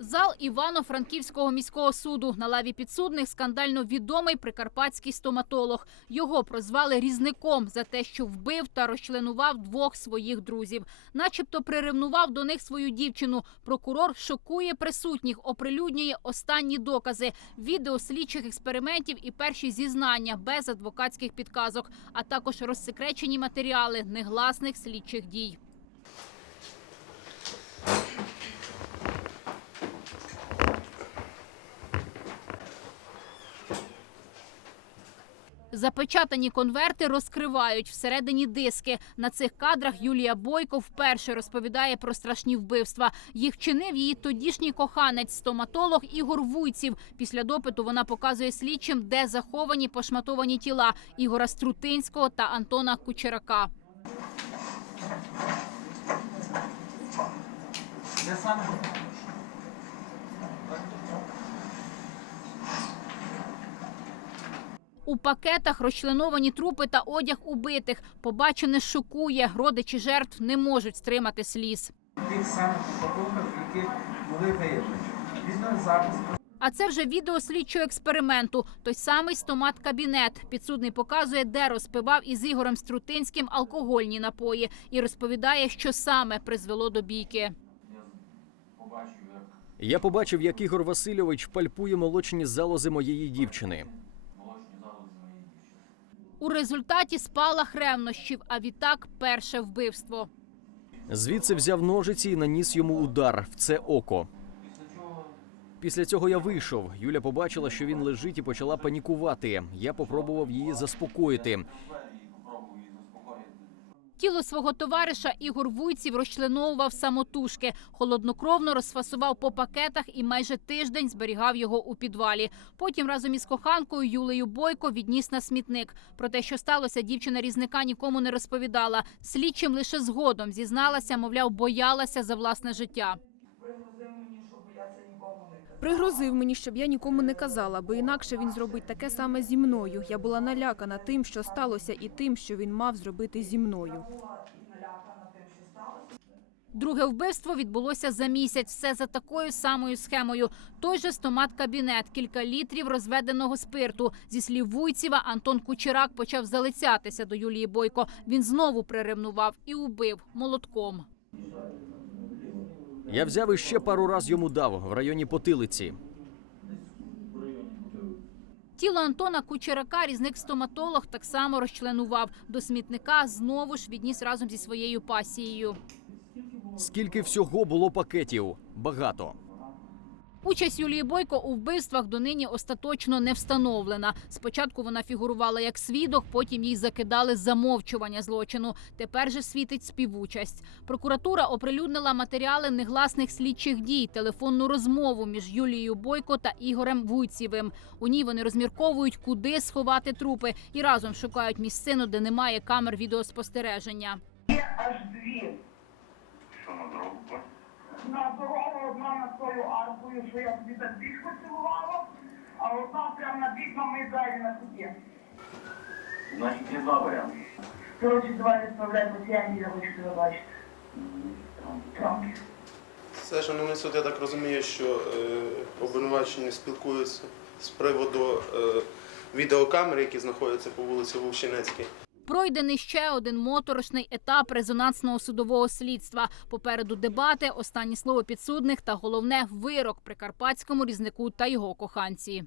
Зал Івано-Франківського міського суду на лаві підсудних скандально відомий прикарпатський стоматолог. Його прозвали різником за те, що вбив та розчленував двох своїх друзів. Начебто приревнував до них свою дівчину. Прокурор шокує присутніх, оприлюднює останні докази, відео слідчих експериментів і перші зізнання без адвокатських підказок, а також розсекречені матеріали негласних слідчих дій. Запечатані конверти розкривають всередині диски. На цих кадрах Юлія Бойко вперше розповідає про страшні вбивства. Їх чинив її тодішній коханець, стоматолог Ігор Вуйців. Після допиту вона показує слідчим, де заховані пошматовані тіла Ігора Струтинського та Антона Кучерака. Де саме? У пакетах розчленовані трупи та одяг убитих. Побачене шокує. Родичі жертв не можуть стримати сліз. Тих самих упаковках, які були виявлені. А це вже відео слідчого експерименту. Той самий стомат-кабінет. Підсудний показує, де розпивав із Ігорем Струтинським алкогольні напої і розповідає, що саме призвело до бійки. Я побачив, як Ігор Васильович пальпує молочні залози моєї дівчини. молочні залози моєї дівчини. У результаті спалах ревнощів, а відтак перше вбивство. Звідси взяв ножиці і наніс йому удар в це око. Після цього я вийшов. Юля побачила, що він лежить і почала панікувати. Я попробував її заспокоїти. двері і попробував її заспокоїти. Тіло свого товариша Ігор Вуйців розчленовував самотужки, холоднокровно розфасував по пакетах і майже тиждень зберігав його у підвалі. Потім разом із коханкою Юлею Бойко відніс на смітник. Про те, що сталося, дівчина різника нікому не розповідала. Слідчим лише згодом зізналася, мовляв, боялася за власне життя. Пригрозив мені, щоб я нікому не казала, бо інакше він зробить таке саме зі мною. Я була налякана тим, що сталося, і тим, що він мав зробити зі мною. Друге вбивство відбулося за місяць. Все за такою самою схемою. Той же стомат-кабінет, кілька літрів розведеного спирту. Зі слів Вуйціва, Антон Кучерак почав залицятися до Юлії Бойко. Він знову приревнував і убив молотком. Я взяв іще пару раз йому дав в районі потилиці. Тіло Антона Кучерака різник-стоматолог так само розчленував. До смітника знову ж відніс разом зі своєю пасією. Скільки всього було пакетів? Багато. Участь Юлії Бойко у вбивствах донині остаточно не встановлена. Спочатку вона фігурувала як свідок, потім їй закидали замовчування злочину. Тепер же світить співучасть. Прокуратура оприлюднила матеріали негласних слідчих дій, телефонну розмову між Юлією Бойко та Ігорем Вуйцівим. У ній вони розмірковують, куди сховати трупи, і разом шукають місцину, де немає камер відеоспостереження. Є аж дві. Що на дорогу? На тою аркою, що я тобі так бік поцілувала, а одна прямо на бік мами далі на суді. Значить, є два варіанти. Коротше, давай відправляй пацієнтів, я хочу тебе бачити. Трамки. Це, шановний суд, я так розумію, що е, обвинувачені спілкуються з приводу е, відеокамер, які знаходяться по вулиці Вовщинецькій. Пройдений ще один моторошний етап резонансного судового слідства. Попереду дебати, останнє слово підсудних та головне вирок прикарпатському різнику та його коханці.